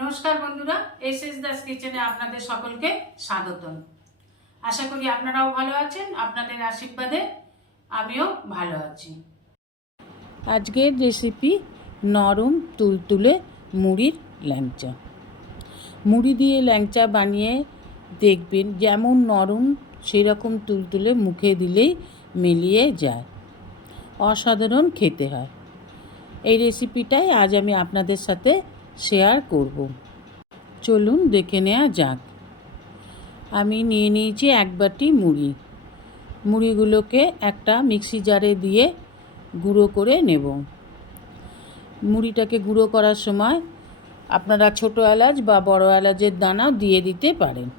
নমস্কার বন্ধুরা S S Das কিচেনে আপনাদের সকলকে স্বাগতম। আশা করি আপনারাও ভালো আছেন, আপনাদের আশীর্বাদে আমিও ভালো আছি। আজকের রেসিপি নরম তুলতুলে মুড়ির ল্যাংচা। মুড়ি দিয়ে ল্যাংচা বানিয়ে দেখবেন যেমন নরম, সেরকম তুলতুলে মুখে দিলেই মিলিয়ে যায়। অসাধারণ খেতে হয়। এই রেসিপিটাই আজ আমি আপনাদের সাথে শেয়ার করব। চলুন দেখে নেওয়া যাক। আমি নিয়ে নিয়েছি এক বাটি মুড়ি। মুড়িগুলোকে একটা মিক্সি জারে দিয়ে গুঁড়ো করে নেব। মুড়িটাকে গুঁড়ো করার সময় আপনারা ছোটো এলাচ বা বড় এলাচের দানা দিয়ে দিতে পারেন।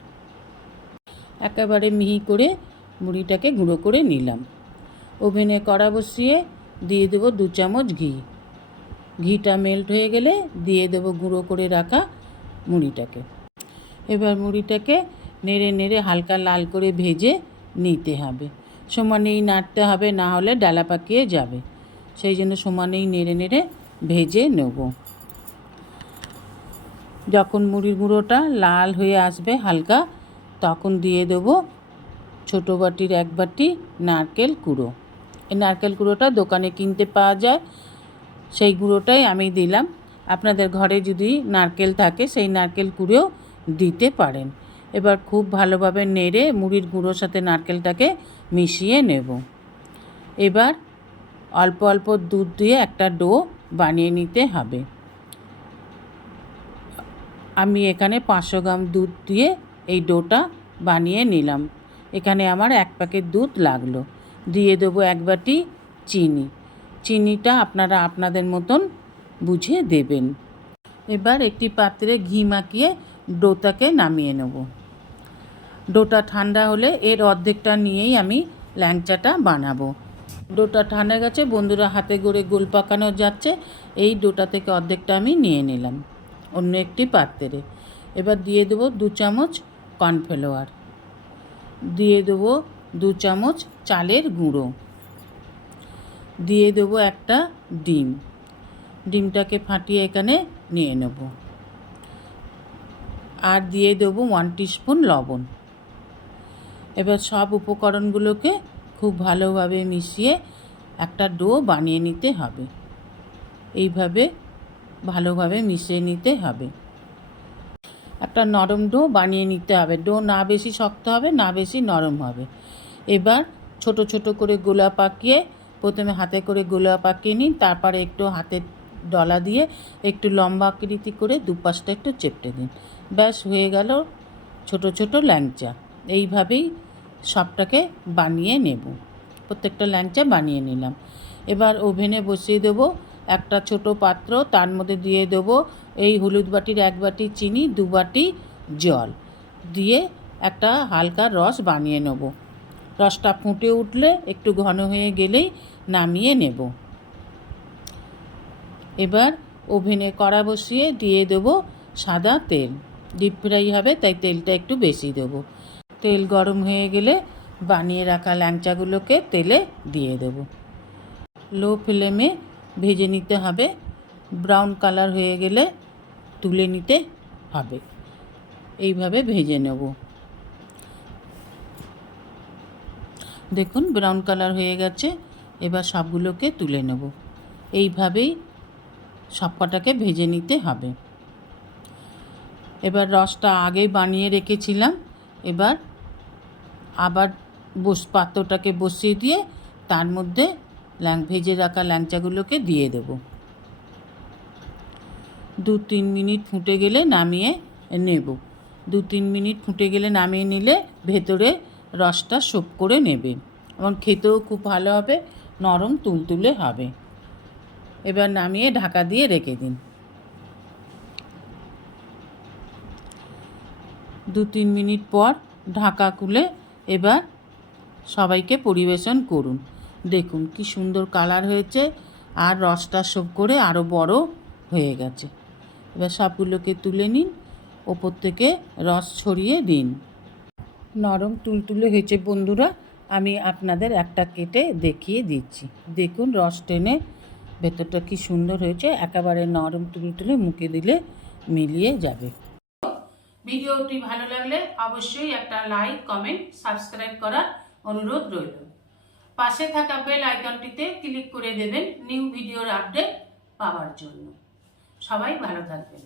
একেবারে মিহি করে মুড়িটাকে গুঁড়ো করে নিলাম। ওভেনে কড়া বসিয়ে দিয়ে দেবো দু চামচ ঘি। ঘিটা মেল্ট হয়ে গেলে দিয়ে দেবো গুঁড়ো করে রাখা মুড়িটাকে। এবার মুড়িটাকে নেড়ে নেড়ে হালকা লাল করে ভেজে নিতে হবে। সমানেই নাড়তে হবে, না হলে ডালা পাকিয়ে যাবে। সেই জন্য সমানেই নেড়ে নেড়ে ভেজে নেব। যখন মুড়ির গুঁড়োটা লাল হয়ে আসবে হালকা, তখন দিয়ে দেবো ছোটো বাটির এক বাটি নারকেল কুড়ো। এই নারকেল কুড়োটা দোকানে কিনতে পাওয়া যায়। সেই গুঁড়োটাই আমি দিলাম। আপনাদের ঘরে যদি নারকেল থাকে, সেই নারকেল কুড়েও দিতে পারেন। এবার খুব ভালোভাবে নেড়ে মুড়ির গুঁড়োর সাথে নারকেলটাকে মিশিয়ে নেব। এবার অল্প অল্প দুধ দিয়ে একটা ডো বানিয়ে নিতে হবে। আমি এখানে পাঁচশো গ্রাম দুধ দিয়ে এই ডোটা বানিয়ে নিলাম। এখানে আমার এক প্যাকেট দুধ লাগল। দিয়ে দেবো এক বাটি চিনি। চিনিটা আপনারা আপনাদের মতন বুঝে দেবেন। এবার একটি পাত্রে ঘি মাখিয়ে ডোটাকে নামিয়ে নেব। ডোটা ঠান্ডা হলে এর অর্ধেকটা নিয়েই আমি ল্যাংচাটা বানাবো। ডোটা ঠান্ডা গেছে, বন্ধুরা হাতে গড়ে গোল পাকানো যাচ্ছে, এই ডোটা থেকে অর্ধেকটা আমি নিয়ে নিলাম অন্য একটি পাত্রে। এবার দিয়ে দেবো দু চামচ কর্নফ্লাওয়ার। দিয়ে দেবো দু চামচ চালের গুঁড়ো। দিয়ে দেবো একটা ডিম। ডিমটাকে ফাটিয়ে এখানে নিয়ে নেব। আর দিয়ে দেবো ওয়ান টিস্পুন লবণ। এবার সব উপকরণগুলোকে খুব ভালোভাবে মিশিয়ে একটা ডো বানিয়ে নিতে হবে। এইভাবে ভালোভাবে মিশিয়ে নিতে হবে। একটা নরম ডো বানিয়ে নিতে হবে। ডো না বেশি শক্ত হবে, না বেশি নরম হবে। এবার ছোট ছোট করে গোলা পাকিয়ে প্রথমে হাতে করে গোলা পাকিয়ে নিন তারপরে একটু হাতে ডলা দিয়ে একটু লম্বা আকৃতি করে দুপাশটা একটু চেপটে দিন ব্যাস, হয়ে গেল ছোট ছোট ল্যাংচা। এইভাবেই সবটাকে বানিয়ে নেব। প্রত্যেকটা ল্যাংচা বানিয়ে নিলাম। এবার ওভেনে বসিয়ে দেবো একটা ছোট পাত্র, তার মধ্যে দিয়ে দেবো এই হলুদ বাটির এক বাটি চিনি, দু বাটি জল। দিয়ে একটা হালকা রস বানিয়ে নেব। রসটা ফুটে উঠলে একটু ঘন হয়ে গেলেই নামিয়ে নেব। এবার ওভেনে কড়া বসিয়ে দিয়ে দেবো সাদা তেল। ডিপ ফ্রাই হবে, তাই তেলটা একটু বেশি দেবো। তেল গরম হয়ে গেলে বানিয়ে রাখা ল্যাংচাগুলোকে তেলে দিয়ে দেবো। লো ফ্লেমে ভেজে নিতে হবে। ব্রাউন কালার হয়ে গেলে তুলে নিতে হবে। এইভাবে ভেজে নেব। দেখুন ব্রাউন কালার হয়ে গেছে। এবার সবগুলোকে তুলে নেব। এইভাবেই সব কটাকে ভেজে নিতে হবে। এবার রসটা আগেই বানিয়ে রেখেছিলাম। এবার আবার বস, পাত্রটাকে বসিয়ে দিয়ে তার মধ্যে ল্যাং, ভেজে রাখা ল্যাংচাগুলোকে দিয়ে দেব। দু তিন মিনিট ফুটে গেলে নামিয়ে নেব। দু তিন মিনিট ফুটে গেলে নামিয়ে নিলে ভেতরে রসটা সোপ করে নেবে এবং খেতেও খুব ভালো হবে, নরম তুলতুলে হবে। এবার নামিয়ে ঢাকা দিয়ে রেখে দিন। দু তিন মিনিট পর ঢাকা খুলে এবার সবাইকে পরিবেশন করুন। দেখুন কি সুন্দর কালার হয়েছে আর রসটা সব করে আরও বড় হয়ে গেছে। এবার সবগুলোকে তুলে নিন, ওপর থেকে রস ছড়িয়ে দিন। নরম তুলতুলে হয়েছে বন্ধুরা, আমি আপনাদের একটা কেটে দেখিয়ে দিচ্ছি। দেখুন রস টেনে ভেতরটা কি সুন্দর হয়েছে, একেবারে নরম তুলতুলে মুখে দিলে মিলিয়ে যাবে। ভিডিওটি ভালো লাগলে অবশ্যই একটা লাইক, কমেন্ট, সাবস্ক্রাইব করার অনুরোধ রইল। পাশে থাকা বেল আইকনটিতে ক্লিক করে দেবেন নিউ ভিডিওর আপডেট পাওয়ার জন্য। সবাই ভালো থাকবেন।